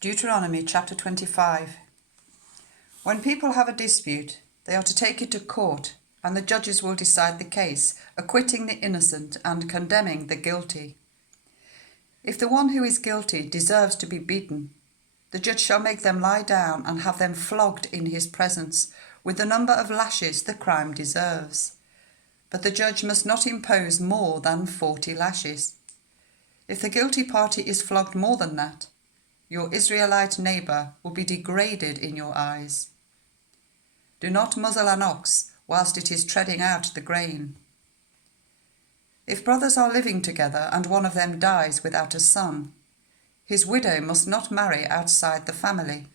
Deuteronomy chapter 25. When people have a dispute, they are to take it to court, and the judges will decide the case, acquitting the innocent and condemning the guilty. If the one who is guilty deserves to be beaten, the judge shall make them lie down and have them flogged in his presence, with the number of lashes the crime deserves. But the judge must not impose more than 40 lashes. If the guilty party is flogged more than that, your Israelite neighbour will be degraded in your eyes. Do not muzzle an ox whilst it is treading out the grain. If brothers are living together and one of them dies without a son, his widow must not marry outside the family.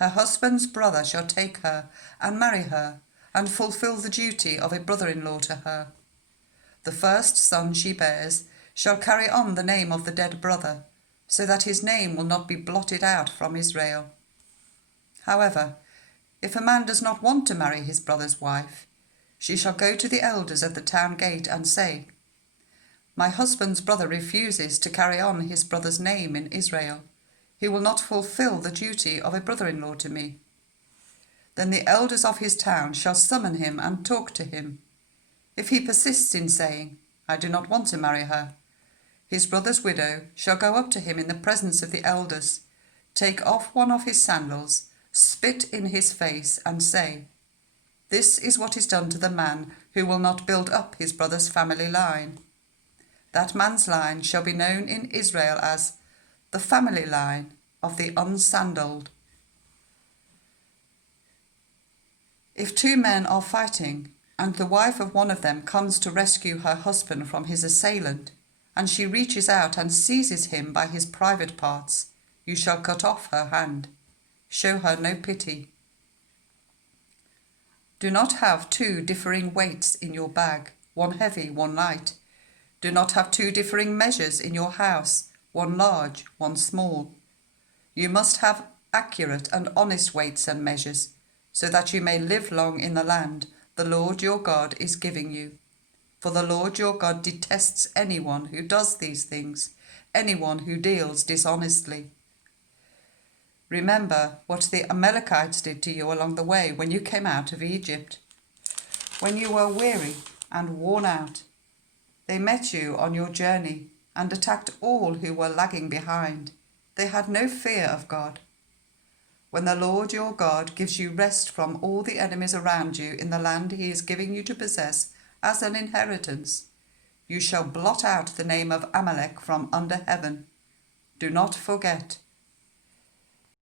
Her husband's brother shall take her and marry her and fulfill the duty of a brother-in-law to her. The first son she bears shall carry on the name of the dead brother, so that his name will not be blotted out from Israel. However, if a man does not want to marry his brother's wife, she shall go to the elders at the town gate and say, "My husband's brother refuses to carry on his brother's name in Israel. He will not fulfill the duty of a brother-in-law to me." Then the elders of his town shall summon him and talk to him. If he persists in saying, "I do not want to marry her," his brother's widow shall go up to him in the presence of the elders, take off one of his sandals, spit in his face, and say, "This is what is done to the man who will not build up his brother's family line." That man's line shall be known in Israel as the family line of the unsandaled. If two men are fighting, and the wife of one of them comes to rescue her husband from his assailant, and she reaches out and seizes him by his private parts, you shall cut off her hand. Show her no pity. Do not have two differing weights in your bag, one heavy, one light. Do not have two differing measures in your house, one large, one small. You must have accurate and honest weights and measures, so that you may live long in the land the Lord your God is giving you. For the Lord your God detests anyone who does these things, anyone who deals dishonestly. Remember what the Amalekites did to you along the way when you came out of Egypt. When you were weary and worn out, they met you on your journey and attacked all who were lagging behind. They had no fear of God. When the Lord your God gives you rest from all the enemies around you in the land he is giving you to possess as an inheritance, you shall blot out the name of Amalek from under heaven. Do not forget